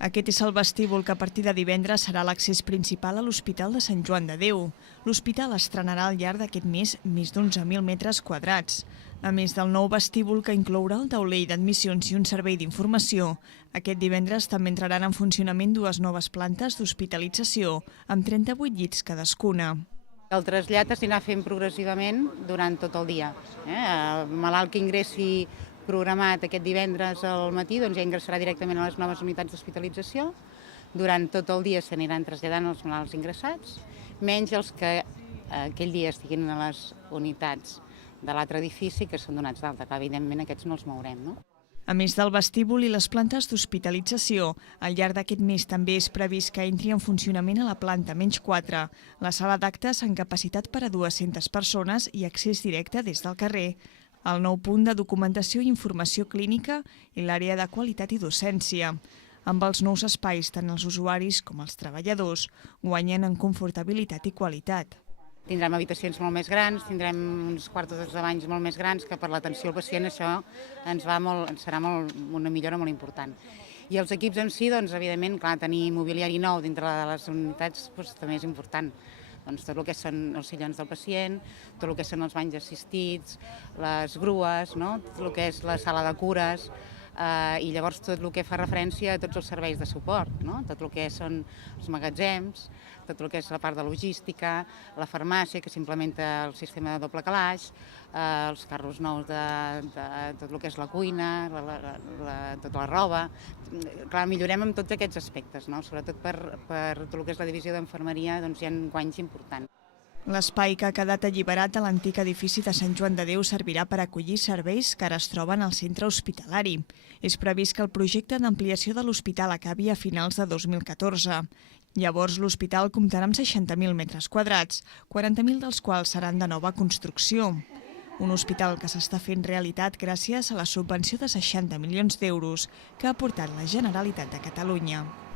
Aquest és el vestíbul que a partir de divendres serà l'accés principal a l'Hospital de Sant Joan de Déu. L'hospital estrenarà al llarg d'aquest mes més d'11.000 metres quadrats. A més del nou vestíbul que inclourà el taulell d'admissions i un servei d'informació, aquest divendres també entraran en funcionament dues noves plantes d'hospitalització, amb 38 llits cadascuna. El trasllat s'anirà fent progressivament durant tot el dia. El malalt que ingressi programat aquest divendres al matí ja ingressarà directament a les noves unitats d'hospitalització. Durant tot el dia s'aniran traslladant els malalts ingressats, menys els que aquell dia estiguin a les unitats de l'altre edifici que són donats d'alta. Evidentment aquests no els mourem, no? A més del vestíbul i les plantes d'hospitalització, al llarg d'aquest mes també és previst que entri en funcionament a la planta -4, la sala d'actes amb capacitat per a 200 persones i accés directe des del carrer, el nou punt de documentació i informació clínica i l'àrea de qualitat i docència. Amb els nous espais, tant els usuaris com els treballadors guanyen en confortabilitat i qualitat. Tindrem habitacions molt més grans, tindrem uns quartos de banys molt més grans, que per l'atenció al pacient això serà una millora molt important. I els equips en si, evidentment, tenir mobiliari nou dintre de les unitats també és important. Tot el que són els sillons del pacient, tot el que són els banys assistits, les grues, tot el que és la sala de cures, i llavors tot el que fa referència a tots els serveis de suport, tot el que són els magatzems, tot el que és la part de logística, la farmàcia, que s'implementa el sistema de doble calaix, els carros nous de tot el que és la cuina, tota la roba. Clar, millorem en tots aquests aspectes, sobretot per tot el que és la divisió d'infermeria, hi ha guanys importants. L'espai que ha quedat alliberat a l'antic edifici de Sant Joan de Déu servirà per acollir serveis que ara es troben al centre hospitalari. És previst que el projecte d'ampliació de l'hospital acabi a finals de 2014. Llavors, l'hospital comptarà amb 60.000 metres quadrats, 40.000 dels quals seran de nova construcció. Un hospital que s'està fent realitat gràcies a la subvenció de 60 milions d'euros que ha aportat la Generalitat de Catalunya.